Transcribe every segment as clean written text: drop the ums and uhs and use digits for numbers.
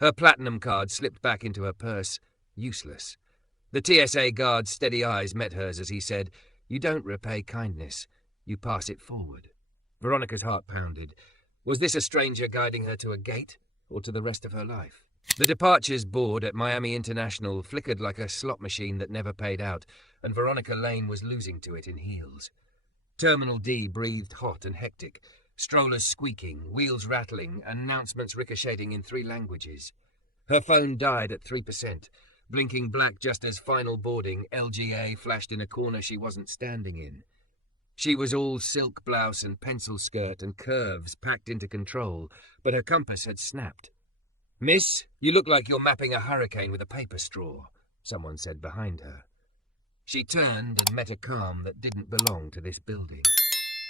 Her platinum card slipped back into her purse, useless. The TSA guard's steady eyes met hers as he said, "You don't repay kindness, you pass it forward." Veronica's heart pounded. Was this a stranger guiding her to a gate, or to the rest of her life? The departures board at Miami International flickered like a slot machine that never paid out, and Veronica Lane was losing to it in heels. Terminal D breathed hot and hectic, strollers squeaking, wheels rattling, announcements ricocheting in 3 languages. Her phone died at 3%, blinking black just as final boarding LGA flashed in a corner she wasn't standing in. She was all silk blouse and pencil skirt and curves packed into control, but her compass had snapped. "Miss, you look like you're mapping a hurricane with a paper straw," someone said behind her. She turned and met a calm that didn't belong to this building.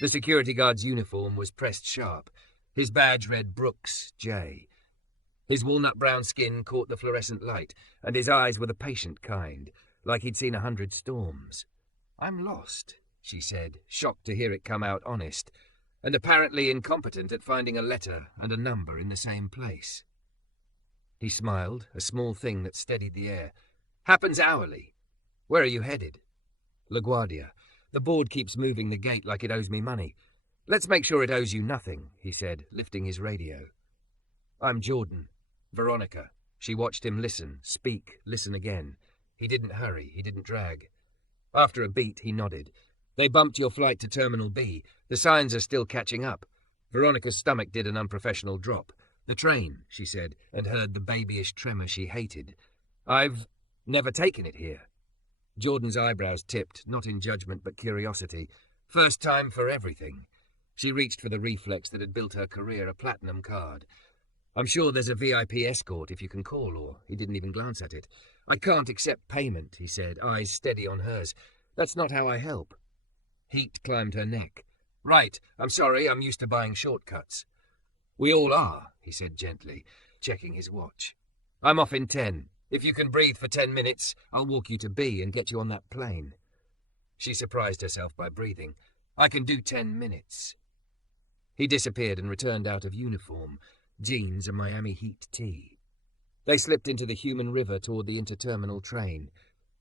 The security guard's uniform was pressed sharp. His badge read Brooks, J. His walnut-brown skin caught the fluorescent light, and his eyes were the patient kind, like he'd seen 100 storms. "I'm lost," she said, shocked to hear it come out honest, and apparently incompetent at finding a letter and a number in the same place. He smiled, a small thing that steadied the air. "Happens hourly. Where are you headed?" "LaGuardia. The board keeps moving the gate like it owes me money. Let's make sure it owes you nothing," he said, lifting his radio. "I'm Jordan." "Veronica." She watched him listen, speak, listen again. He didn't hurry, he didn't drag. After a beat, he nodded. "They bumped your flight to Terminal B. The signs are still catching up." Veronica's stomach did an unprofessional drop. "The train," she said, and heard the babyish tremor she hated. "I've never taken it here." Jordan's eyebrows tipped, not in judgment but curiosity. First time for everything. She reached for the reflex that had built her career, a platinum card. "I'm sure there's a VIP escort if you can call," or he didn't even glance at it. "I can't accept payment," he said, eyes steady on hers. "That's not how I help." Heat climbed her neck. "Right, I'm sorry, I'm used to buying shortcuts." "We all are," he said gently, checking his watch. "I'm off in 10. If you can breathe for 10 minutes, I'll walk you to B and get you on that plane." She surprised herself by breathing. "I can do 10 minutes. He disappeared and returned out of uniform, jeans and Miami Heat tee. They slipped into the human river toward the interterminal train.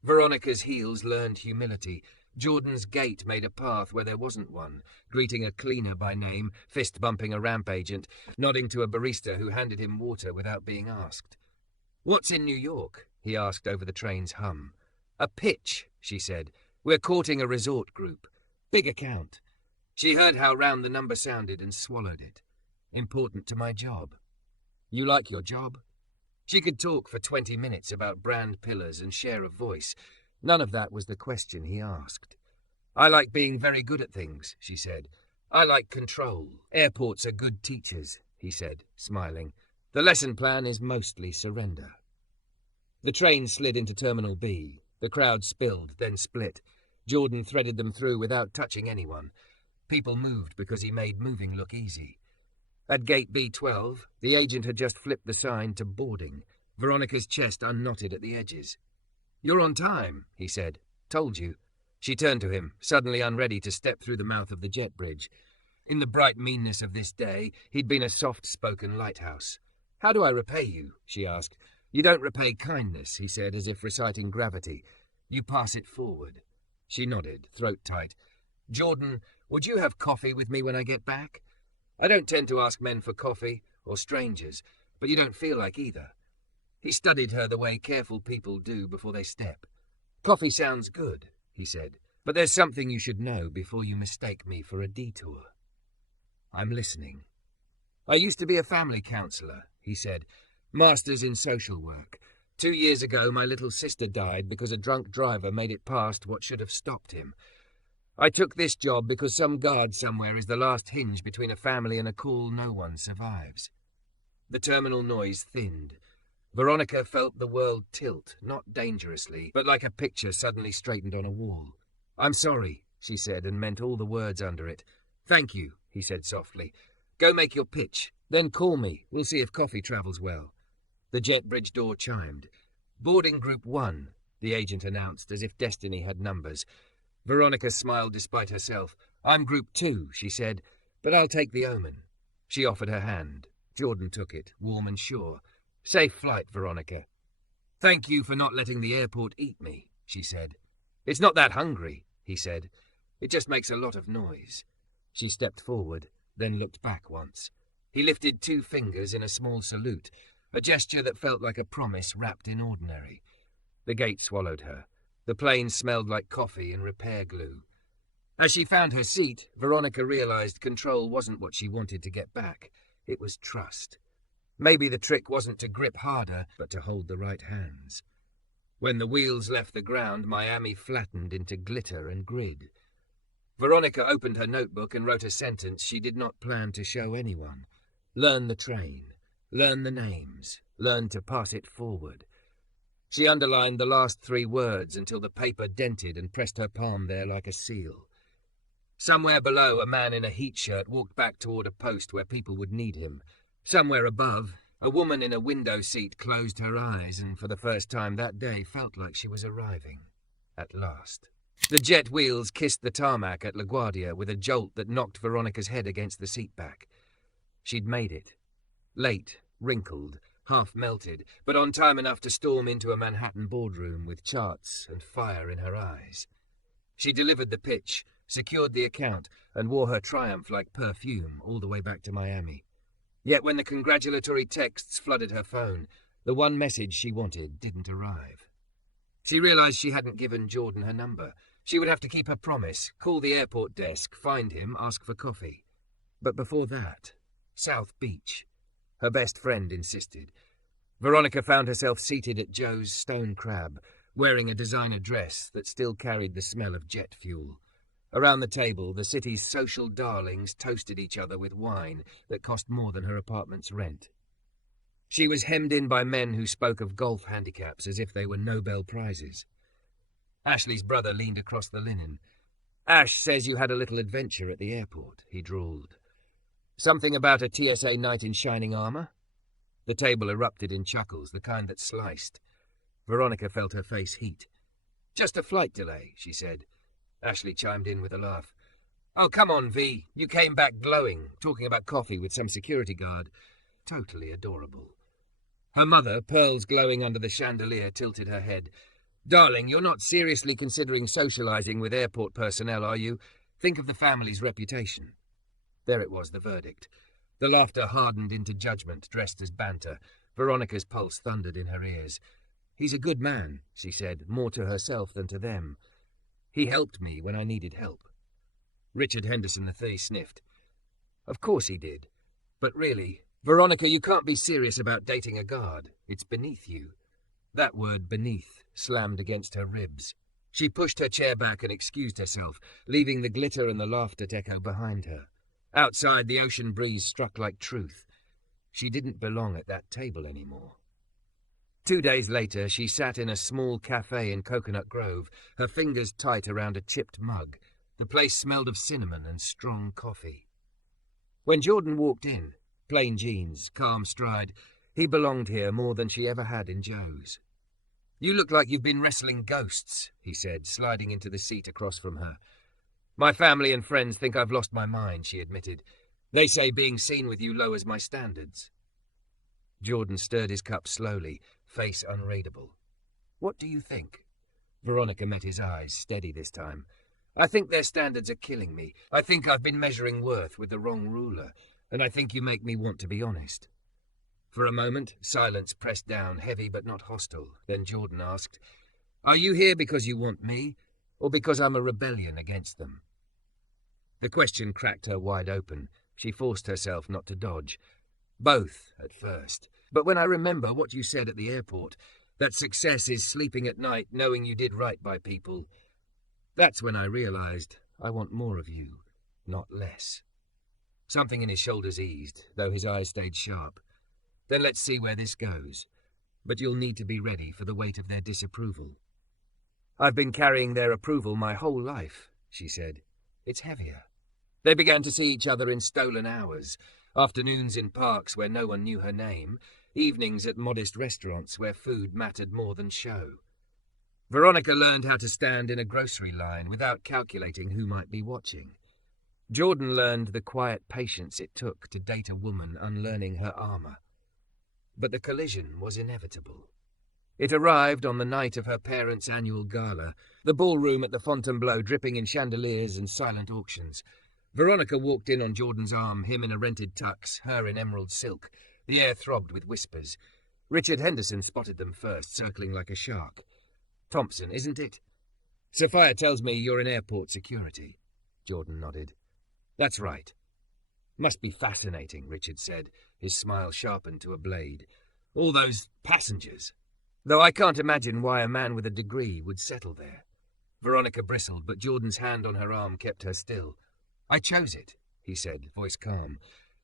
Veronica's heels learned humility. Jordan's gait made a path where there wasn't one, greeting a cleaner by name, fist-bumping a ramp agent, nodding to a barista who handed him water without being asked. "What's in New York?" he asked over the train's hum. "A pitch," she said. "We're courting a resort group. Big account." She heard how round the number sounded and swallowed it. "Important to my job." "You like your job?" She could talk for 20 minutes about brand pillars and share of voice. None of that was the question he asked. "I like being very good at things," she said. "I like control. Airports are good teachers," he said, smiling. "The lesson plan is mostly surrender." The train slid into Terminal B. The crowd spilled, then split. Jordan threaded them through without touching anyone. People moved because he made moving look easy. At gate B12, the agent had just flipped the sign to boarding. Veronica's chest unknotted at the edges. "You're on time," he said. "Told you." She turned to him, suddenly unready to step through the mouth of the jet bridge. In the bright meanness of this day, he'd been a soft-spoken lighthouse. "How do I repay you?" she asked. "You don't repay kindness," he said, as if reciting gravity. "You pass it forward." She nodded, throat tight. "Jordan, would you have coffee with me when I get back? I don't tend to ask men for coffee, or strangers, but you don't feel like either." He studied her the way careful people do before they step. "Coffee sounds good," he said, "but there's something you should know before you mistake me for a detour." "I'm listening." "I used to be a family counsellor," he said. "Masters in social work. 2 years ago my little sister died because a drunk driver made it past what should have stopped him. I took this job because some guard somewhere is the last hinge between a family and a call no one survives." The terminal noise thinned. Veronica felt the world tilt, not dangerously, but like a picture suddenly straightened on a wall. "I'm sorry," she said, and meant all the words under it. "Thank you," he said softly. "Go make your pitch. Then call me. We'll see if coffee travels well." The jet bridge door chimed. "Boarding Group 1, the agent announced, as if destiny had numbers. Veronica smiled despite herself. "I'm Group 2, she said, "but I'll take the omen." She offered her hand. Jordan took it, warm and sure. Safe flight, Veronica. Thank you for not letting the airport eat me, she said. It's not that hungry, he said. It just makes a lot of noise. She stepped forward, then looked back once. He lifted 2 fingers in a small salute, a gesture that felt like a promise wrapped in ordinary. The gate swallowed her. The plane smelled like coffee and repair glue. As she found her seat, Veronica realized control wasn't what she wanted to get back. It was trust. Maybe the trick wasn't to grip harder, but to hold the right hands. When the wheels left the ground, Miami flattened into glitter and grid. Veronica opened her notebook and wrote a sentence she did not plan to show anyone. Learn the train. Learn the names. Learn to pass it forward. She underlined the last 3 words until the paper dented and pressed her palm there like a seal. Somewhere below, a man in a heat shirt walked back toward a post where people would need him. Somewhere above, a woman in a window seat closed her eyes and for the first time that day felt like she was arriving. At last. The jet wheels kissed the tarmac at LaGuardia with a jolt that knocked Veronica's head against the seat back. She'd made it. Late, wrinkled, half-melted, but on time enough to storm into a Manhattan boardroom with charts and fire in her eyes. She delivered the pitch, secured the account, and wore her triumph like perfume all the way back to Miami. Yet when the congratulatory texts flooded her phone, the one message she wanted didn't arrive. She realized she hadn't given Jordan her number. She would have to keep her promise, call the airport desk, find him, ask for coffee. But before that, South Beach. Her best friend insisted. Veronica found herself seated at Joe's Stone Crab, wearing a designer dress that still carried the smell of jet fuel. Around the table, the city's social darlings toasted each other with wine that cost more than her apartment's rent. She was hemmed in by men who spoke of golf handicaps as if they were Nobel Prizes. Ashley's brother leaned across the linen. Ash says you had a little adventure at the airport, he drawled. Something about a TSA knight in shining armor? The table erupted in chuckles, the kind that sliced. Veronica felt her face heat. Just a flight delay, she said. Ashley chimed in with a laugh. Oh, come on, V. You came back glowing, talking about coffee with some security guard. Totally adorable. Her mother, pearls glowing under the chandelier, tilted her head. Darling, you're not seriously considering socializing with airport personnel, are you? Think of the family's reputation. There it was, the verdict. The laughter hardened into judgment, dressed as banter. Veronica's pulse thundered in her ears. He's a good man, she said, more to herself than to them. He helped me when I needed help. Richard Henderson III sniffed. Of course he did. But really, Veronica, you can't be serious about dating a guard. It's beneath you. That word, beneath, slammed against her ribs. She pushed her chair back and excused herself, leaving the glitter and the laughter to echo behind her. Outside, the ocean breeze struck like truth. She didn't belong at that table anymore. 2 days later, she sat in a small cafe in Coconut Grove, her fingers tight around a chipped mug. The place smelled of cinnamon and strong coffee. When Jordan walked in, plain jeans, calm stride, he belonged here more than she ever had in Joe's. You look like you've been wrestling ghosts, he said, sliding into the seat across from her. My family and friends think I've lost my mind, she admitted. They say being seen with you lowers my standards. Jordan stirred his cup slowly, face unreadable. What do you think? Veronica met his eyes, steady this time. I think their standards are killing me. I think I've been measuring worth with the wrong ruler, and I think you make me want to be honest. For a moment, silence pressed down, heavy but not hostile. Then Jordan asked, Are you here because you want me, or because I'm a rebellion against them? The question cracked her wide open. She forced herself not to dodge. Both, at first. But when I remember what you said at the airport, that success is sleeping at night knowing you did right by people, that's when I realized I want more of you, not less. Something in his shoulders eased, though his eyes stayed sharp. Then let's see where this goes. But you'll need to be ready for the weight of their disapproval. I've been carrying their approval my whole life, she said. It's heavier. They began to see each other in stolen hours, afternoons in parks where no one knew her name, evenings at modest restaurants where food mattered more than show. Veronica learned how to stand in a grocery line without calculating who might be watching. Jordan learned the quiet patience it took to date a woman unlearning her armor. But the collision was inevitable. It arrived on the night of her parents' annual gala, the ballroom at the Fontainebleau dripping in chandeliers and silent auctions. Veronica walked in on Jordan's arm, him in a rented tux, her in emerald silk. The air throbbed with whispers. Richard Henderson spotted them first, circling like a shark. "Thompson, isn't it?" "Sophia tells me you're in airport security." Jordan nodded. "That's right." "Must be fascinating," Richard said, his smile sharpened to a blade. "All those passengers. Though I can't imagine why a man with a degree would settle there." Veronica bristled, but Jordan's hand on her arm kept her still. "I chose it," he said, voice calm.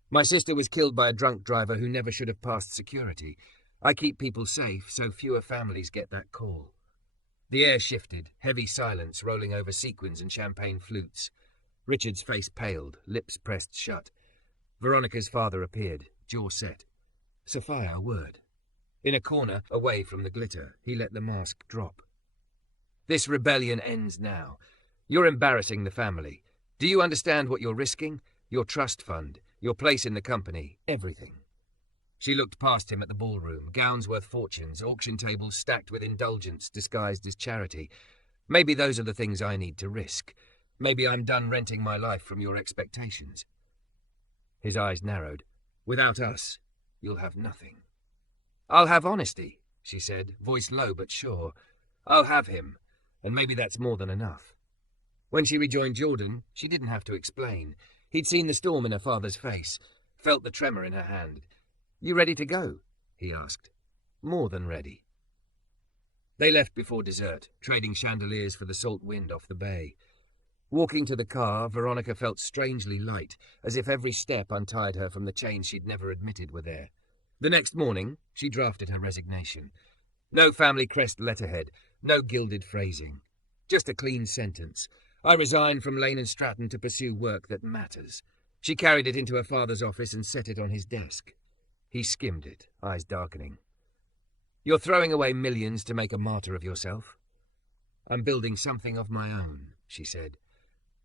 "My sister was killed by a drunk driver who never should have passed security. I keep people safe, so fewer families get that call." The air shifted, heavy silence rolling over sequins and champagne flutes. Richard's face paled, lips pressed shut. Veronica's father appeared, jaw set. "Sophia, a word." In a corner, away from the glitter, he let the mask drop. "This rebellion ends now. You're embarrassing the family. Do you understand what you're risking? Your trust fund, your place in the company, everything." She looked past him at the ballroom, gowns worth fortunes, auction tables stacked with indulgence disguised as charity. "Maybe those are the things I need to risk. Maybe I'm done renting my life from your expectations." His eyes narrowed. "Without us, you'll have nothing." "I'll have honesty," she said, voice low but sure. "I'll have him, and maybe that's more than enough." When she rejoined Jordan, she didn't have to explain. He'd seen the storm in her father's face, felt the tremor in her hand. "You ready to go?" he asked. "More than ready." They left before dessert, trading chandeliers for the salt wind off the bay. Walking to the car, Veronica felt strangely light, as if every step untied her from the chains she'd never admitted were there. The next morning, she drafted her resignation. No family crest letterhead, no gilded phrasing. Just a clean sentence. "I resign from Lane and Stratton to pursue work that matters." She carried it into her father's office and set it on his desk. He skimmed it, eyes darkening. "You're throwing away millions to make a martyr of yourself?" "I'm building something of my own," she said.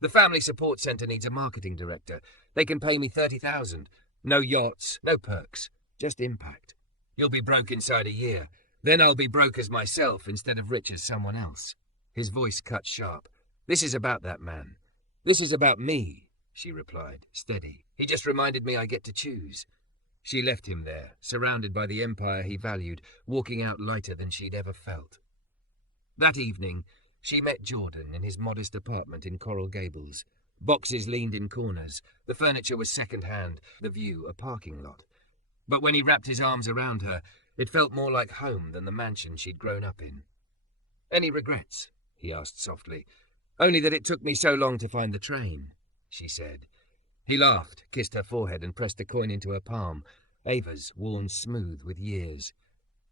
"The family support centre needs a marketing director. They can pay me $30,000. No yachts, no perks, just impact. You'll be broke inside a year. Then I'll be broke as myself instead of rich as someone else." His voice cut sharp. "This is about that man. This is about me," she replied, steady. "He just reminded me I get to choose." She left him there, surrounded by the empire he valued, walking out lighter than she'd ever felt. That evening, she met Jordan in his modest apartment in Coral Gables. Boxes leaned in corners. The furniture was second-hand, the view a parking lot. But when he wrapped his arms around her, it felt more like home than the mansion she'd grown up in. "Any regrets?" he asked softly. "Only that it took me so long to find the train," she said. He laughed, kissed her forehead and pressed a coin into her palm, Ava's, worn smooth with years.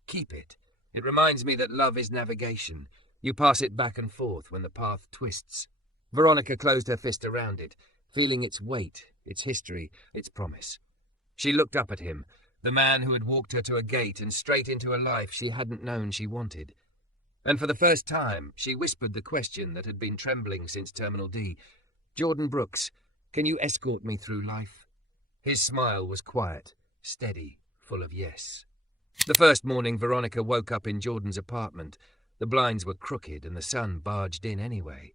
"Keep it. It reminds me that love is navigation. You pass it back and forth when the path twists." Veronica closed her fist around it, feeling its weight, its history, its promise. She looked up at him, the man who had walked her to a gate and straight into a life she hadn't known she wanted. And for the first time, she whispered the question that had been trembling since Terminal D. "Jordan Brooks, can you escort me through life?" His smile was quiet, steady, full of yes. The first morning, Veronica woke up in Jordan's apartment. The blinds were crooked and the sun barged in anyway.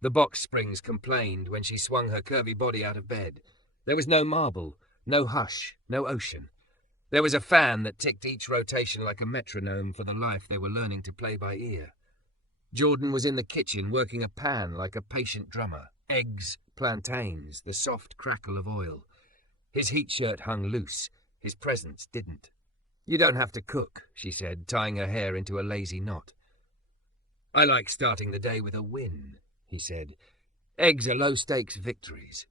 The box springs complained when she swung her curvy body out of bed. There was no marble, no hush, no ocean. There was a fan that ticked each rotation like a metronome for the life they were learning to play by ear. Jordan was in the kitchen working a pan like a patient drummer. Eggs, plantains, the soft crackle of oil. His heat shirt hung loose. His presence didn't. "You don't have to cook," she said, tying her hair into a lazy knot. "I like starting the day with a win," he said. "Eggs are low-stakes victories."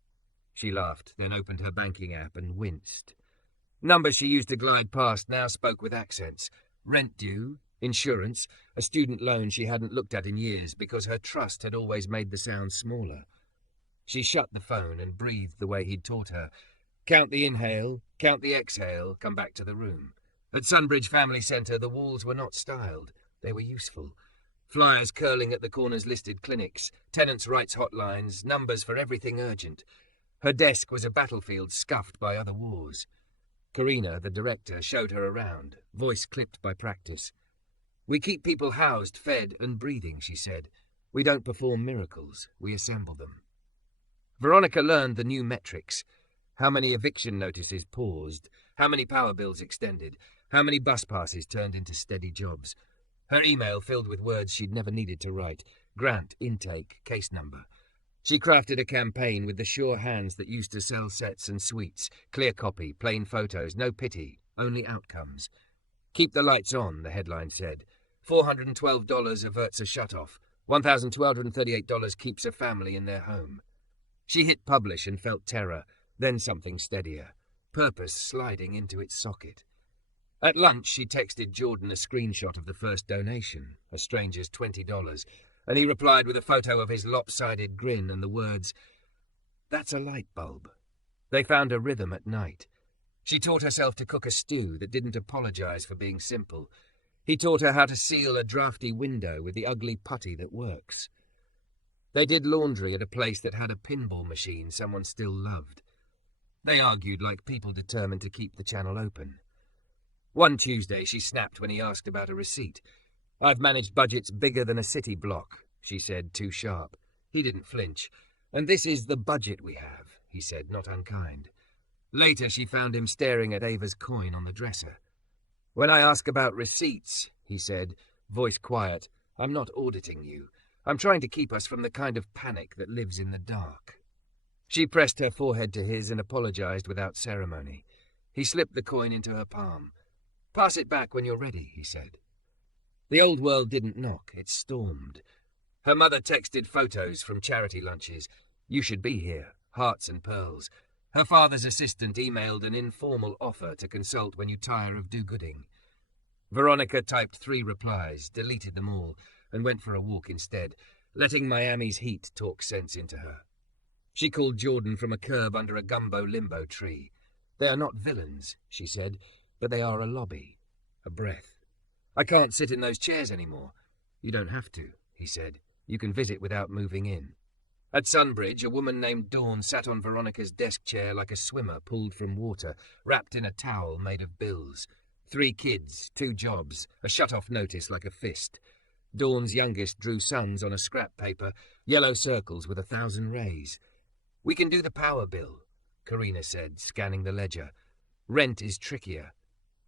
She laughed, then opened her banking app and winced. Numbers she used to glide past now spoke with accents. Rent due, insurance, a student loan she hadn't looked at in years because her trust had always made the sound smaller. She shut the phone and breathed the way he'd taught her. Count the inhale, count the exhale, come back to the room. At Sunbridge Family Centre, the walls were not styled. They were useful. Flyers curling at the corners listed clinics, tenants' rights hotlines, numbers for everything urgent. Her desk was a battlefield scuffed by other wars. Karina, the director, showed her around, voice clipped by practice. "We keep people housed, fed, and breathing," she said. "We don't perform miracles, we assemble them." Veronica learned the new metrics. How many eviction notices paused, how many power bills extended, how many bus passes turned into steady jobs. Her email filled with words she'd never needed to write. Grant, intake, case number. She crafted a campaign with the sure hands that used to sell sets and suites. Clear copy, plain photos, no pity, only outcomes. "Keep the lights on," the headline said. $412 averts a shutoff. $1,238 keeps a family in their home. She hit publish and felt terror, then something steadier. Purpose sliding into its socket. At lunch, she texted Jordan a screenshot of the first donation, a stranger's $20, and he replied with a photo of his lopsided grin and the words, "That's a light bulb." They found a rhythm at night. She taught herself to cook a stew that didn't apologize for being simple. He taught her how to seal a drafty window with the ugly putty that works. They did laundry at a place that had a pinball machine someone still loved. They argued like people determined to keep the channel open. One Tuesday she snapped when he asked about a receipt. "I've managed budgets bigger than a city block," she said, too sharp. He didn't flinch. "And this is the budget we have," he said, not unkind. Later she found him staring at Ava's coin on the dresser. "When I ask about receipts," he said, voice quiet, "I'm not auditing you. I'm trying to keep us from the kind of panic that lives in the dark." She pressed her forehead to his and apologized without ceremony. He slipped the coin into her palm. "Pass it back when you're ready," he said. The old world didn't knock, it stormed. Her mother texted photos from charity lunches. "You should be here, hearts and pearls." Her father's assistant emailed an informal offer to consult when you tire of do-gooding. Veronica typed 3 replies, deleted them all, and went for a walk instead, letting Miami's heat talk sense into her. She called Jordan from a curb under a gumbo limbo tree. "They are not villains," she said, "but they are a lobby, a breath. I can't sit in those chairs anymore." "You don't have to," he said. "You can visit without moving in." At Sunbridge, a woman named Dawn sat on Veronica's desk chair like a swimmer pulled from water, wrapped in a towel made of bills. 3 kids, 2 jobs, a shut-off notice like a fist. Dawn's youngest drew suns on a scrap paper, yellow circles with 1,000 rays. "We can do the power bill," Karina said, scanning the ledger. "Rent is trickier."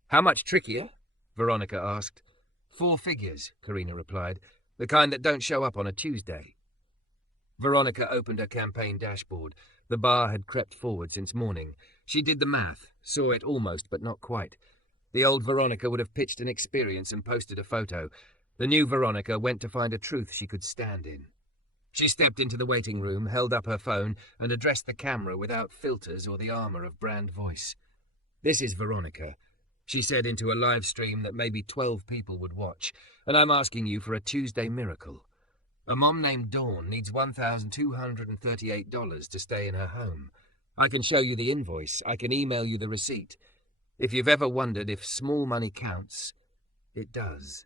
"How much trickier?" Veronica asked. 4 figures, Karina replied, "the kind that don't show up on a Tuesday." Veronica opened her campaign dashboard. The bar had crept forward since morning. She did the math, saw it almost but not quite. The old Veronica would have pitched an experience and posted a photo. The new Veronica went to find a truth she could stand in. She stepped into the waiting room, held up her phone, and addressed the camera without filters or the armor of brand voice. "This is Veronica," she said into a live stream that maybe 12 people would watch, "and I'm asking you for a Tuesday miracle. A mom named Dawn needs $1,238 to stay in her home. I can show you the invoice. I can email you the receipt. If you've ever wondered if small money counts, it does.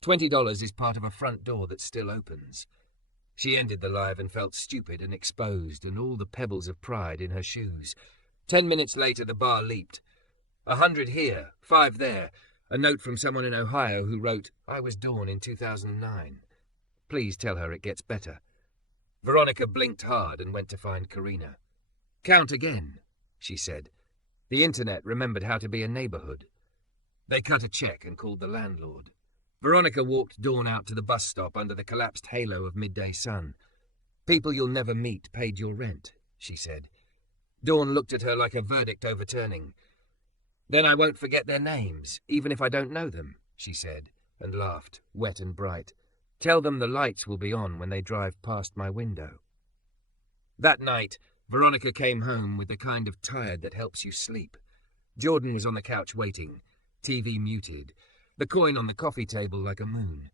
$20 is part of a front door that still opens." She ended the live and felt stupid and exposed and all the pebbles of pride in her shoes. 10 minutes later, the bar leaped. 100 here, 5 there. A note from someone in Ohio who wrote, "I was Dawn in 2009. Please tell her it gets better." Veronica blinked hard and went to find Karina. "Count again," she said. The internet remembered how to be a neighborhood. They cut a check and called the landlord. Veronica walked Dawn out to the bus stop under the collapsed halo of midday sun. "People you'll never meet paid your rent," she said. Dawn looked at her like a verdict overturning. "Then I won't forget their names, even if I don't know them," she said, and laughed, wet and bright. "Tell them the lights will be on when they drive past my window." That night, Veronica came home with the kind of tired that helps you sleep. Jordan was on the couch waiting, TV muted, the coin on the coffee table like a moon.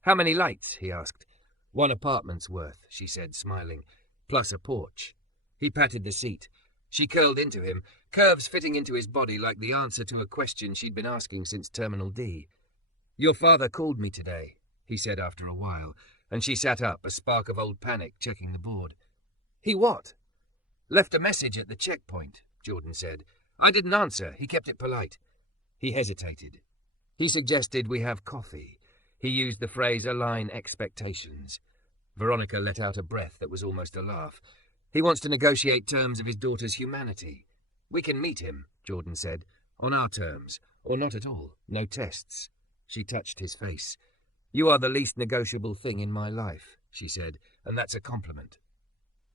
"How many lights?" he asked. "1 apartment's worth," she said, smiling, "plus a porch." He patted the seat. She curled into him, curves fitting into his body like the answer to a question she'd been asking since Terminal D. "Your father called me today," he said after a while, and she sat up, a spark of old panic checking the board. "He what?" "Left a message at the checkpoint," Jordan said. I didn't answer. He kept it polite. He hesitated. He suggested we have coffee. He used the phrase align expectations. Veronica let out a breath that was almost a laugh. He wants to negotiate terms of his daughter's humanity. We can meet him, Jordan said, on our terms, or not at all, no tests. She touched his face. You are the least negotiable thing in my life, she said, and that's a compliment.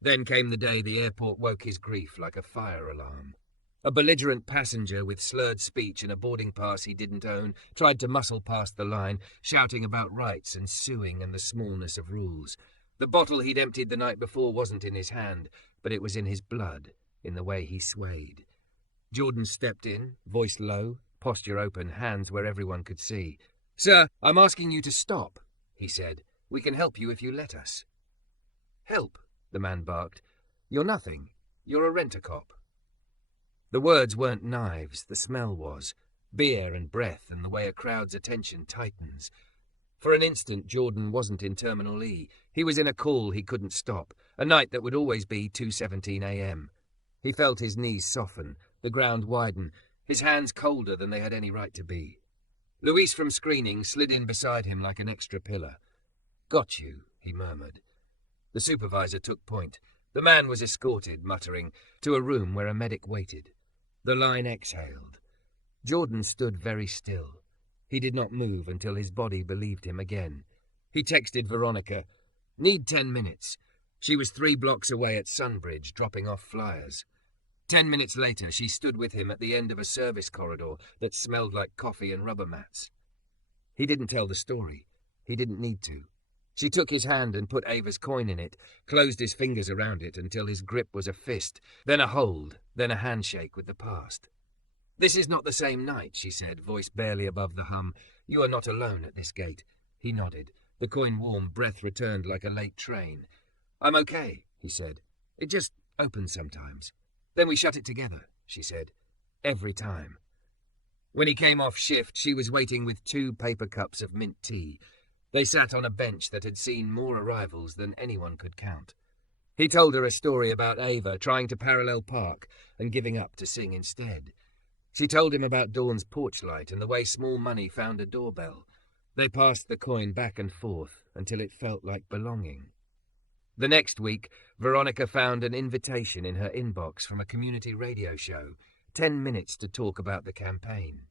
Then came the day the airport woke his grief like a fire alarm. A belligerent passenger with slurred speech and a boarding pass he didn't own tried to muscle past the line, shouting about rights and suing and the smallness of rules. The bottle he'd emptied the night before wasn't in his hand, but it was in his blood, in the way he swayed. Jordan stepped in, voice low, posture open, hands where everyone could see. Sir, I'm asking you to stop, he said. We can help you if you let us. Help, the man barked. You're nothing. You're a rent-a-cop. The words weren't knives, the smell was. Beer and breath and the way a crowd's attention tightens. For an instant, Jordan wasn't in Terminal E. He was in a call he couldn't stop, a night that would always be 2:17 a.m. He felt his knees soften, the ground widen, his hands colder than they had any right to be. Luis from screening slid in beside him like an extra pillar. Got you, he murmured. The supervisor took point. The man was escorted, muttering, to a room where a medic waited. The line exhaled. Jordan stood very still. He did not move until his body believed him again. He texted Veronica, Need 10 minutes. She was 3 blocks away at Sunbridge, dropping off flyers. 10 minutes later, she stood with him at the end of a service corridor that smelled like coffee and rubber mats. He didn't tell the story. He didn't need to. She took his hand and put Ava's coin in it, closed his fingers around it until his grip was a fist, then a hold, then a handshake with the past. This is not the same night, she said, voice barely above the hum. You are not alone at this gate. He nodded. The coin warm, breath returned like a late train. I'm okay, he said. It just opens sometimes. Then we shut it together, she said. Every time. When he came off shift, she was waiting with 2 paper cups of mint tea. They sat on a bench that had seen more arrivals than anyone could count. He told her a story about Ava trying to parallel park and giving up to sing instead. She told him about Dawn's porch light and the way small money found a doorbell. They passed the coin back and forth until it felt like belonging. The next week, Veronica found an invitation in her inbox from a community radio show, 10 minutes to talk about the campaign.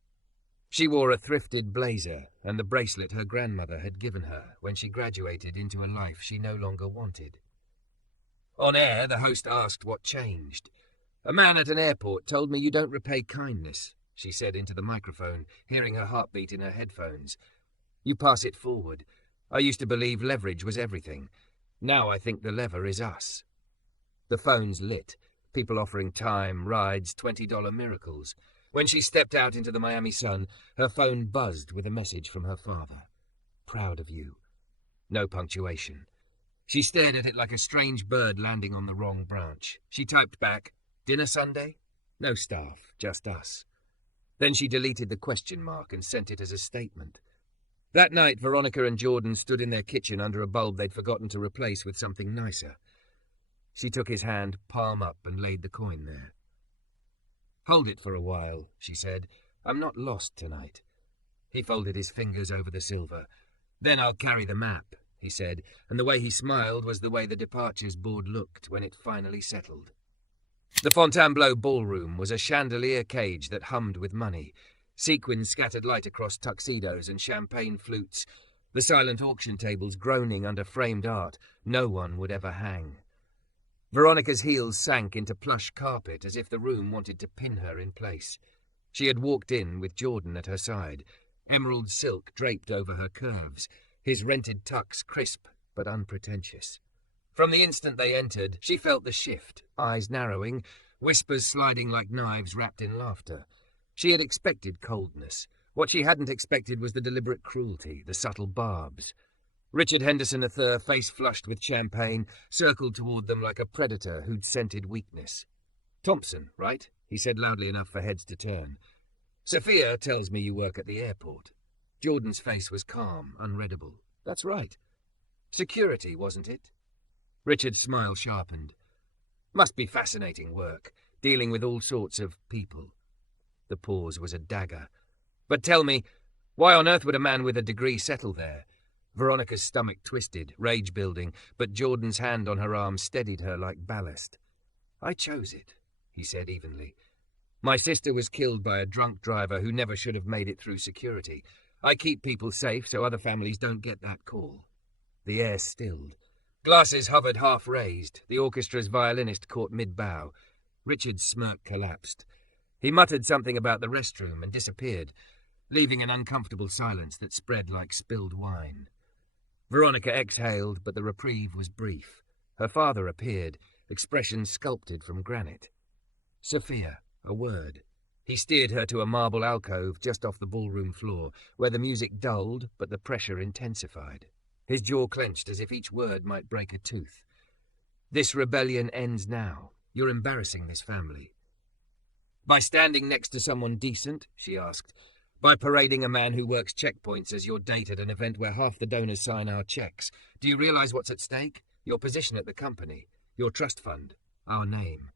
She wore a thrifted blazer and the bracelet her grandmother had given her when she graduated into a life she no longer wanted. On air, the host asked what changed. A man at an airport told me you don't repay kindness, she said into the microphone, hearing her heartbeat in her headphones. You pass it forward. I used to believe leverage was everything. Now I think the lever is us. The phone's lit, people offering time, rides, $20 miracles. When she stepped out into the Miami sun, her phone buzzed with a message from her father. Proud of you. No punctuation. She stared at it like a strange bird landing on the wrong branch. She typed back, Dinner Sunday? No staff, just us. Then she deleted the question mark and sent it as a statement. That night, Veronica and Jordan stood in their kitchen under a bulb they'd forgotten to replace with something nicer. She took his hand, palm up, and laid the coin there. Hold it for a while, she said. I'm not lost tonight. He folded his fingers over the silver. Then I'll carry the map, he said, and the way he smiled was the way the departures board looked when it finally settled. The Fontainebleau ballroom was a chandelier cage that hummed with money. Sequins scattered light across tuxedos and champagne flutes. The silent auction tables groaning under framed art no one would ever hang. Veronica's heels sank into plush carpet as if the room wanted to pin her in place. She had walked in with Jordan at her side, emerald silk draped over her curves, his rented tux crisp but unpretentious. From the instant they entered, she felt the shift, eyes narrowing, whispers sliding like knives wrapped in laughter. She had expected coldness. What she hadn't expected was the deliberate cruelty, the subtle barbs. Richard Henderson III, face flushed with champagne, circled toward them like a predator who'd scented weakness. Thompson, right? He said loudly enough for heads to turn. Sophia tells me you work at the airport. Jordan's face was calm, unreadable. That's right. Security, wasn't it? Richard's smile sharpened. Must be fascinating work, dealing with all sorts of people. The pause was a dagger. "But tell me, why on earth would a man with a degree settle there?" Veronica's stomach twisted, rage building, but Jordan's hand on her arm steadied her like ballast. "I chose it," he said evenly. "My sister was killed by a drunk driver who never should have made it through security. I keep people safe so other families don't get that call." The air stilled. Glasses hovered half-raised. The orchestra's violinist caught mid-bow. Richard's smirk collapsed. He muttered something about the restroom and disappeared, leaving an uncomfortable silence that spread like spilled wine. Veronica exhaled, but the reprieve was brief. Her father appeared, expression sculpted from granite. "Sophia, a word." He steered her to a marble alcove just off the ballroom floor, where the music dulled, but the pressure intensified. His jaw clenched as if each word might break a tooth. "This rebellion ends now. You're embarrassing this family." "By standing next to someone decent?" she asked. "By parading a man who works checkpoints as your date at an event where half the donors sign our checks? Do you realize what's at stake? Your position at the company, your trust fund, our name."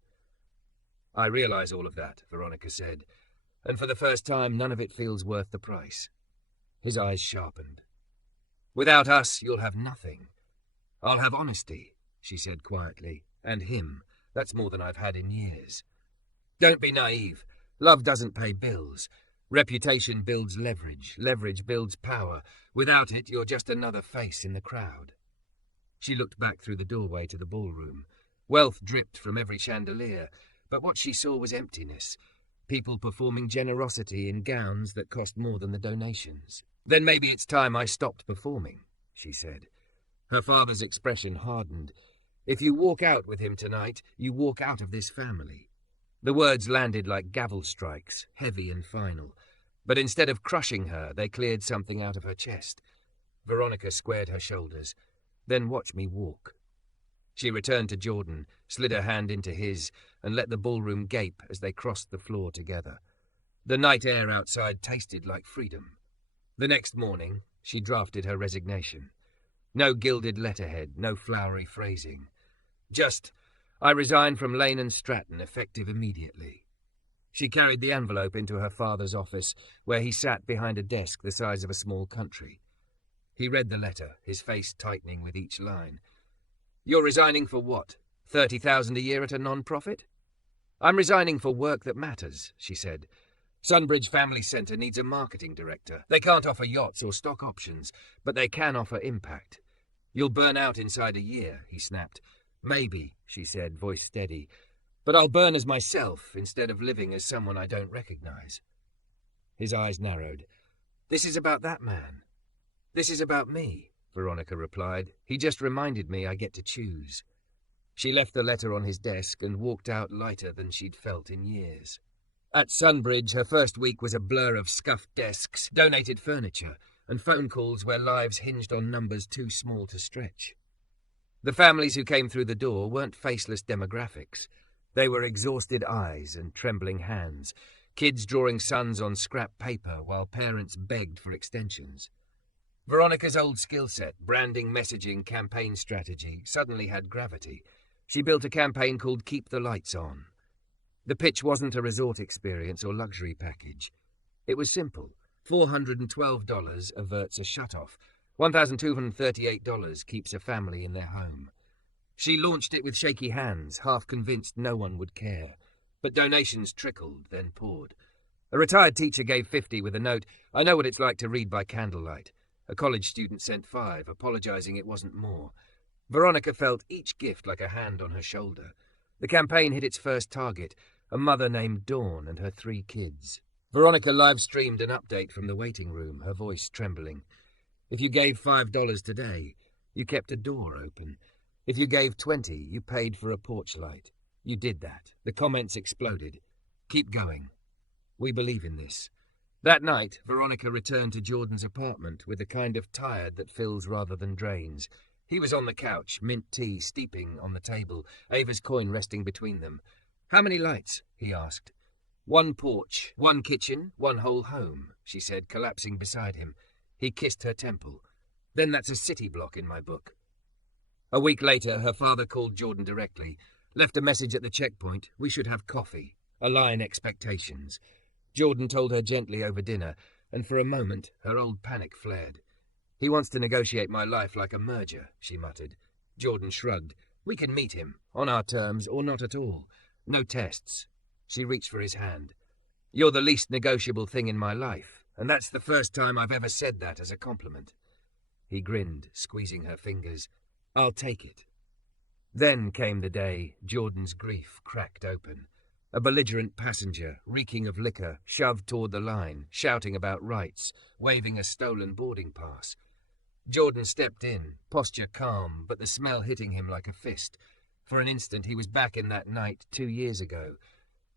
"I realize all of that," Veronica said, "and for the first time none of it feels worth the price." His eyes sharpened. "Without us, you'll have nothing." "I'll have honesty," she said quietly, "and him. That's more than I've had in years. Don't be naive. Love doesn't pay bills. Reputation builds leverage. Leverage builds power. Without it, you're just another face in the crowd." She looked back through the doorway to the ballroom. Wealth dripped from every chandelier, but what she saw was emptiness. People performing generosity in gowns that cost more than the donations. "Then maybe it's time I stopped performing," she said. Her father's expression hardened. "If you walk out with him tonight, you walk out of this family." The words landed like gavel strikes, heavy and final. But instead of crushing her, they cleared something out of her chest. Veronica squared her shoulders. "Then watch me walk." She returned to Jordan, slid her hand into his, and let the ballroom gape as they crossed the floor together. The night air outside tasted like freedom. The next morning, she drafted her resignation. No gilded letterhead, no flowery phrasing. Just, "I resign from Lane and Stratton, effective immediately." She carried the envelope into her father's office, where he sat behind a desk the size of a small country. He read the letter, his face tightening with each line. "You're resigning for what? 30,000 a year at a non-profit?" "I'm resigning for work that matters," she said. "Sunbridge Family Centre needs a marketing director. They can't offer yachts or stock options, but they can offer impact." "You'll burn out inside a year," he snapped. "Maybe," she said, voice steady. "But I'll burn as myself instead of living as someone I don't recognize." His eyes narrowed. "This is about that man. This is about me," Veronica replied. "He just reminded me I get to choose." She left the letter on his desk and walked out lighter than she'd felt in years. At Sunbridge, her first week was a blur of scuffed desks, donated furniture, and phone calls where lives hinged on numbers too small to stretch. The families who came through the door weren't faceless demographics. They were exhausted eyes and trembling hands, kids drawing sons on scrap paper while parents begged for extensions. Veronica's old skill set, branding, messaging, campaign strategy, suddenly had gravity. She built a campaign called Keep the Lights On. The pitch wasn't a resort experience or luxury package. It was simple. $412 averts a shutoff. $1,238 keeps a family in their home. She launched it with shaky hands, half convinced no one would care. But donations trickled, then poured. A retired teacher gave $50 with a note, "I know what it's like to read by candlelight." A college student sent $5, apologizing it wasn't more. Veronica felt each gift like a hand on her shoulder. The campaign hit its first target, a mother named Dawn and her 3 kids. Veronica live-streamed an update from the waiting room, her voice trembling. If you gave $5 today, you kept a door open. If you gave 20, you paid for a porch light. You did that. The comments exploded. "Keep going. We believe in this." That night, Veronica returned to Jordan's apartment with the kind of tired that fills rather than drains. He was on the couch, mint tea steeping on the table, Ava's coin resting between them. "How many lights?" he asked. "1 porch, 1 kitchen, 1 whole home," she said, collapsing beside him. He kissed her temple. "Then that's a city block in my book." A week later, her father called Jordan directly, left a message at the checkpoint. "We should have coffee. Align expectations." Jordan told her gently over dinner, and for a moment her old panic flared. "He wants to negotiate my life like a merger," she muttered. Jordan shrugged. "We can meet him, on our terms or not at all. No tests." She reached for his hand. "You're the least negotiable thing in my life, and that's the first time I've ever said that as a compliment." He grinned, squeezing her fingers. "I'll take it." Then came the day Jordan's grief cracked open. A belligerent passenger, reeking of liquor, shoved toward the line, shouting about rights, waving a stolen boarding pass. Jordan stepped in, posture calm, but the smell hitting him like a fist. For an instant he was back in that night 2 years ago.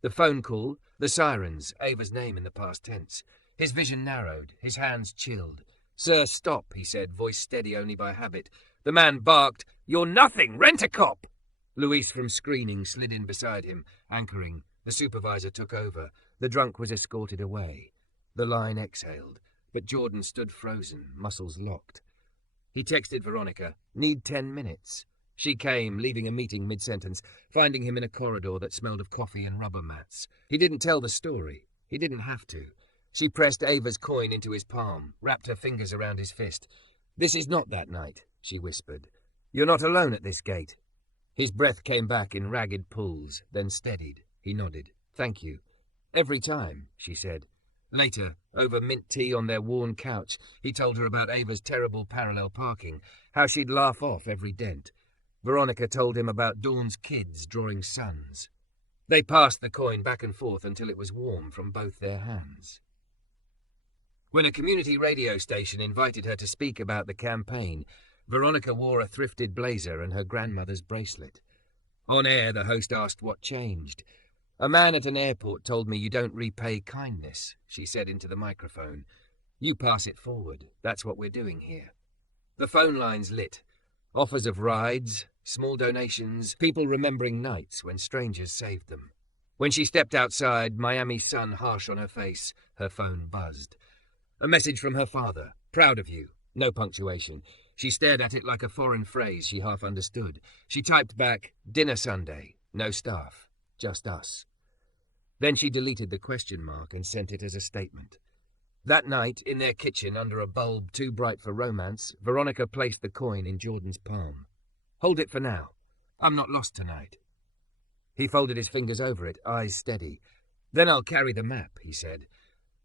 The phone call, the sirens, Ava's name in the past tense. His vision narrowed, his hands chilled. "Sir, stop," he said, voice steady only by habit. The man barked, "You're nothing! Rent a cop!" Luis from screening slid in beside him, anchoring. The supervisor took over. The drunk was escorted away. The line exhaled, but Jordan stood frozen, muscles locked. He texted Veronica, "Need 10 minutes." She came, leaving a meeting mid-sentence, finding him in a corridor that smelled of coffee and rubber mats. He didn't tell the story. He didn't have to. She pressed Ava's coin into his palm, wrapped her fingers around his fist. "This is not that night," she whispered. "You're not alone at this gate." His breath came back in ragged pulls, then steadied. He nodded. "Thank you." "Every time," she said. Later, over mint tea on their worn couch, he told her about Ava's terrible parallel parking, how she'd laugh off every dent. Veronica told him about Dawn's kids drawing suns. They passed the coin back and forth until it was warm from both their hands. When a community radio station invited her to speak about the campaign, Veronica wore a thrifted blazer and her grandmother's bracelet. On air, the host asked what changed. "A man at an airport told me you don't repay kindness," she said into the microphone. "You pass it forward. That's what we're doing here." The phone lines lit. Offers of rides, small donations, people remembering nights when strangers saved them. When she stepped outside, Miami sun harsh on her face, her phone buzzed. A message from her father. "Proud of you." No punctuation. She stared at it like a foreign phrase she half understood. She typed back, "Dinner Sunday. No staff. Just us." Then she deleted the question mark and sent it as a statement. That night, in their kitchen under a bulb too bright for romance, Veronica placed the coin in Jordan's palm. "Hold it for now. I'm not lost tonight." He folded his fingers over it, eyes steady. "Then I'll carry the map," he said.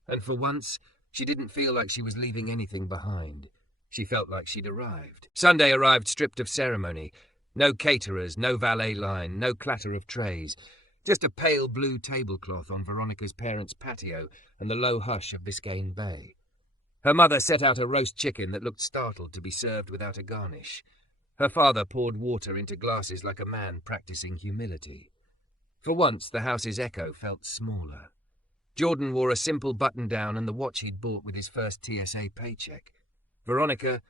And for once, she didn't feel like she was leaving anything behind. She felt like she'd arrived. Sunday arrived stripped of ceremony. No caterers, no valet line, no clatter of trays. Just a pale blue tablecloth on Veronica's parents' patio and the low hush of Biscayne Bay. Her mother set out a roast chicken that looked startled to be served without a garnish. Her father poured water into glasses like a man practicing humility. For once, the house's echo felt smaller. Jordan wore a simple button-down and the watch he'd bought with his first TSA paycheck. Veronica,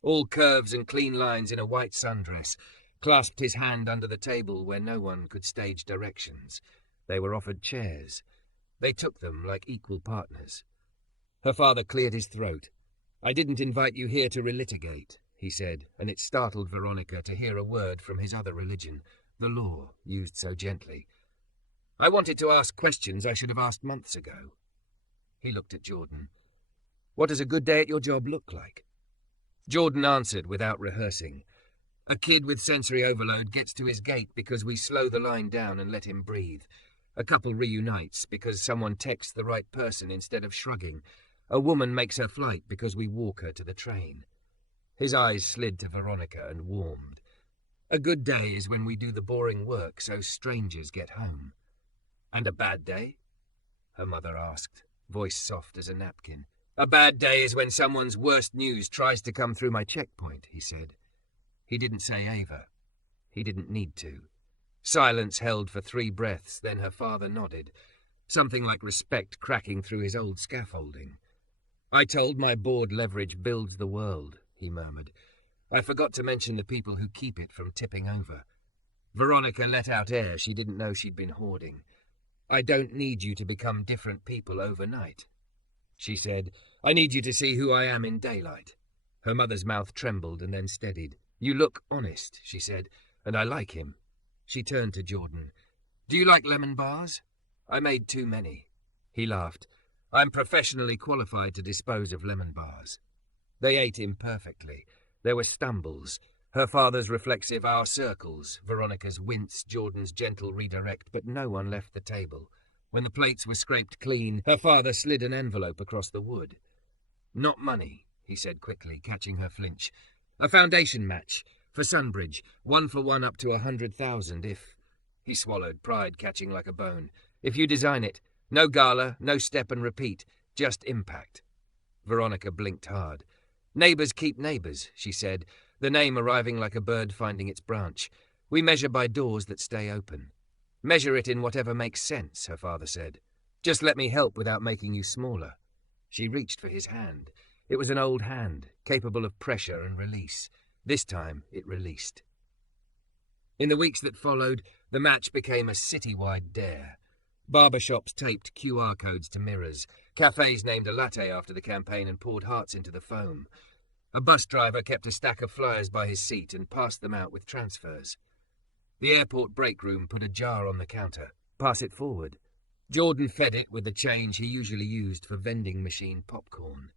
all curves and clean lines in a white sundress, clasped his hand under the table where no one could stage directions. They were offered chairs. They took them like equal partners. Her father cleared his throat. "I didn't invite you here to relitigate," he said, and it startled Veronica to hear a word from his other religion, the law, used so gently. "I wanted to ask questions I should have asked months ago." He looked at Jordan. "What does a good day at your job look like?" Jordan answered without rehearsing. "A kid with sensory overload gets to his gate because we slow the line down and let him breathe. A couple reunites because someone texts the right person instead of shrugging. A woman makes her flight because we walk her to the train." His eyes slid to Veronica and warmed. "A good day is when we do the boring work so strangers get home." "And a bad day?" her mother asked, voice soft as a napkin. "A bad day is when someone's worst news tries to come through my checkpoint," he said. He didn't say Ava. He didn't need to. Silence held for 3 breaths, then her father nodded, something like respect cracking through his old scaffolding. "I told my board leverage builds the world," he murmured. "I forgot to mention the people who keep it from tipping over." Veronica let out air she didn't know she'd been hoarding. "I don't need you to become different people overnight," she said. "I need you to see who I am in daylight." Her mother's mouth trembled and then steadied. "You look honest," she said, "and I like him." She turned to Jordan. "Do you like lemon bars? I made too many." He laughed. I'm professionally qualified to dispose of lemon bars. They ate imperfectly. There were stumbles. Her father's reflexive "our circles," Veronica's wince, Jordan's gentle redirect, but no one left the table. When the plates were scraped clean, her father slid an envelope across the wood. Not money, he said quickly, catching her flinch. A foundation match, for Sunbridge, 1-for-1 up to 100,000 if... He swallowed, pride catching like a bone. If you design it. No gala, no step and repeat, just impact. Veronica blinked hard. Neighbours keep neighbours, she said, the name arriving like a bird finding its branch. We measure by doors that stay open. Measure it in whatever makes sense, her father said. Just let me help without making you smaller. She reached for his hand. It was an old hand, capable of pressure and release. This time it released. In the weeks that followed, the match became a citywide dare. Barbershops taped QR codes to mirrors. Cafes named a latte after the campaign and poured hearts into the foam. A bus driver kept a stack of flyers by his seat and passed them out with transfers. The airport break room put a jar on the counter. Pass it forward. Jordan fed it with the change he usually used for vending machine popcorn.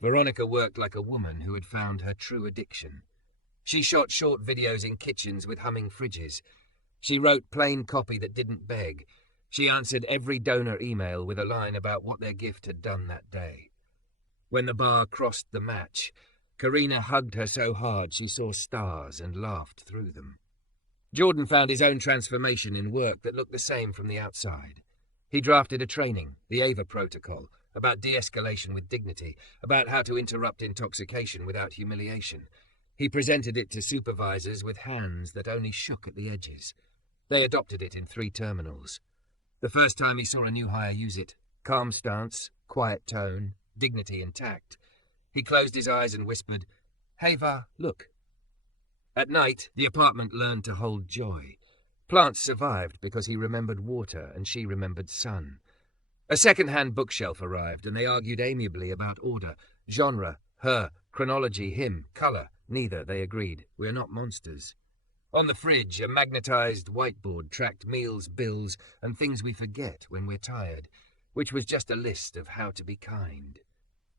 Veronica worked like a woman who had found her true addiction. She shot short videos in kitchens with humming fridges. She wrote plain copy that didn't beg. She answered every donor email with a line about what their gift had done that day. When the bar crossed the match, Karina hugged her so hard she saw stars and laughed through them. Jordan found his own transformation in work that looked the same from the outside. He drafted a training, the Ava Protocol, about de-escalation with dignity, about how to interrupt intoxication without humiliation. He presented it to supervisors with hands that only shook at the edges. They adopted it in 3 terminals. The first time he saw a new hire use it, calm stance, quiet tone, dignity and tact. He closed his eyes and whispered, "Hava, look." At night, the apartment learned to hold joy. Plants survived because he remembered water and she remembered sun. A second-hand bookshelf arrived and they argued amiably about order, genre, her, chronology, him, colour. Neither, they agreed. We're not monsters. On the fridge, a magnetized whiteboard tracked meals, bills, and things we forget when we're tired, which was just a list of how to be kind.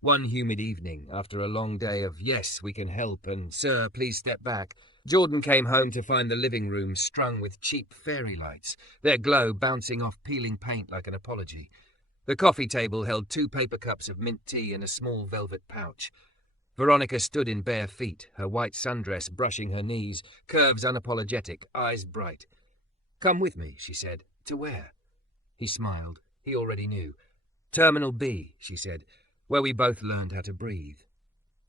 One humid evening, after a long day of "yes, we can help" and "sir, please step back," Jordan came home to find the living room strung with cheap fairy lights, their glow bouncing off peeling paint like an apology. The coffee table held 2 paper cups of mint tea in a small velvet pouch. Veronica stood in bare feet, her white sundress brushing her knees, curves unapologetic, eyes bright. "Come with me," she said. "To where?" He smiled. He already knew. "Terminal B," she said, "where we both learned how to breathe."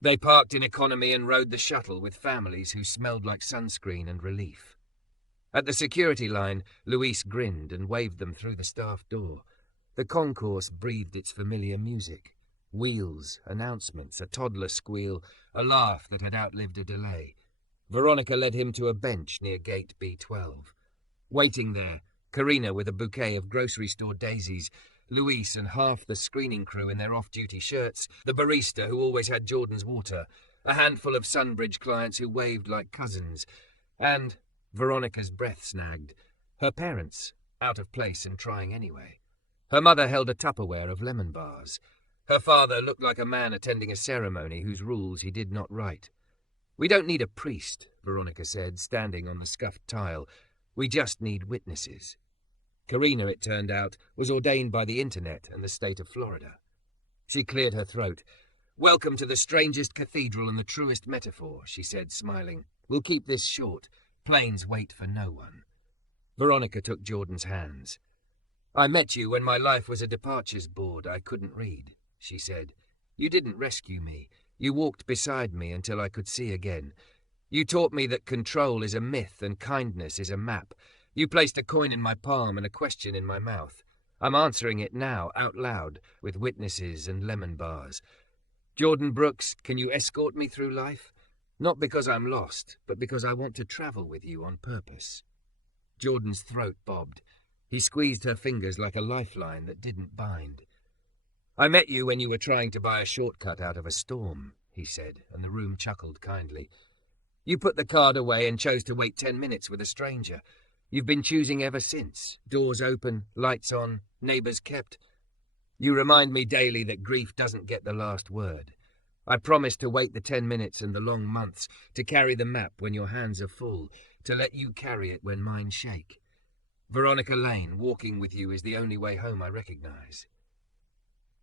They parked in economy and rode the shuttle with families who smelled like sunscreen and relief. At the security line, Luis grinned and waved them through the staff door. The concourse breathed its familiar music. Wheels, announcements, a toddler squeal, a laugh that had outlived a delay. Veronica led him to a bench near gate B12. Waiting there, Karina with a bouquet of grocery store daisies, Luis and half the screening crew in their off-duty shirts, the barista who always had Jordan's water, a handful of Sunbridge clients who waved like cousins, and Veronica's breath snagged. Her parents, out of place and trying anyway. Her mother held a Tupperware of lemon bars. Her father looked like a man attending a ceremony whose rules he did not write. "We don't need a priest," Veronica said, standing on the scuffed tile. "We just need witnesses." Karina, it turned out, was ordained by the internet and the state of Florida. She cleared her throat. "Welcome to the strangest cathedral and the truest metaphor," she said, smiling. "We'll keep this short. Planes wait for no one." Veronica took Jordan's hands. "I met you when my life was a departures board I couldn't read," she said. "You didn't rescue me. You walked beside me until I could see again. You taught me that control is a myth and kindness is a map. You placed a coin in my palm and a question in my mouth. I'm answering it now, out loud, with witnesses and lemon bars. Jordan Brooks, can you escort me through life? Not because I'm lost, but because I want to travel with you on purpose." Jordan's throat bobbed. He squeezed her fingers like a lifeline that didn't bind. "I met you when you were trying to buy a shortcut out of a storm," he said, and the room chuckled kindly. "You put the card away and chose to wait 10 minutes with a stranger. You've been choosing ever since. Doors open, lights on, neighbours kept. You remind me daily that grief doesn't get the last word. I promise to wait the 10 minutes and the long months, to carry the map when your hands are full, to let you carry it when mine shake. Veronica Lane, walking with you is the only way home I recognize.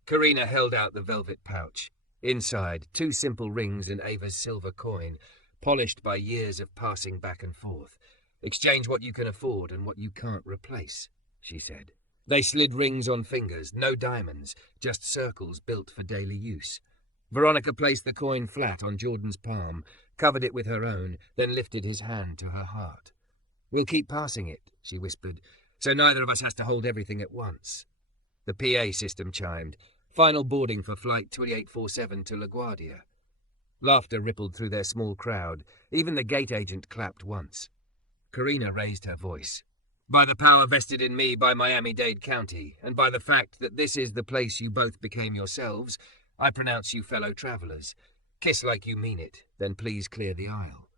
Karina held out the velvet pouch. Inside, 2 simple rings and Ava's silver coin, polished by years of passing back and forth. Exchange what you can afford and what you can't replace, she said. They slid rings on fingers, no diamonds, just circles built for daily use. Veronica placed the coin flat on Jordan's palm, covered it with her own, then lifted his hand to her heart. We'll keep passing it, she whispered, so neither of us has to hold everything at once. The PA system chimed. Final boarding for Flight 2847 to LaGuardia. Laughter rippled through their small crowd. Even the gate agent clapped once. Karina raised her voice. By the power vested in me by Miami-Dade County, and by the fact that this is the place you both became yourselves, I pronounce you fellow travelers. Kiss like you mean it, then please clear the aisle.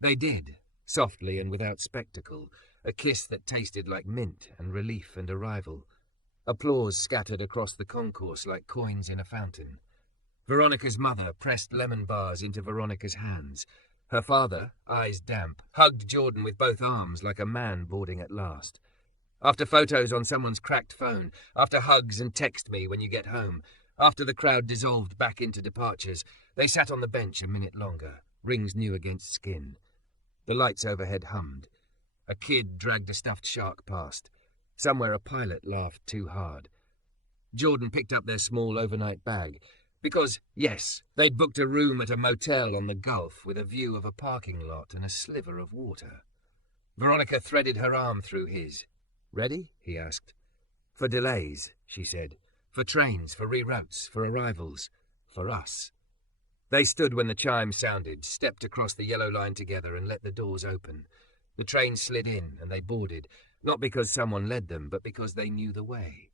They did, softly and without spectacle, a kiss that tasted like mint and relief and arrival. Applause scattered across the concourse like coins in a fountain. Veronica's mother pressed lemon bars into Veronica's hands. Her father, eyes damp, hugged Jordan with both arms like a man boarding at last. After photos on someone's cracked phone, after hugs and text me when you get home, after the crowd dissolved back into departures, they sat on the bench a minute longer, rings new against skin. The lights overhead hummed. A kid dragged a stuffed shark past. Somewhere a pilot laughed too hard. Jordan picked up their small overnight bag, because, yes, they'd booked a room at a motel on the Gulf with a view of a parking lot and a sliver of water. Veronica threaded her arm through his. Ready? He asked. For delays, she said. For trains, for reroutes, for arrivals. For us. They stood when the chime sounded, stepped across the yellow line together and let the doors open. The train slid in and they boarded, not because someone led them, but because they knew the way.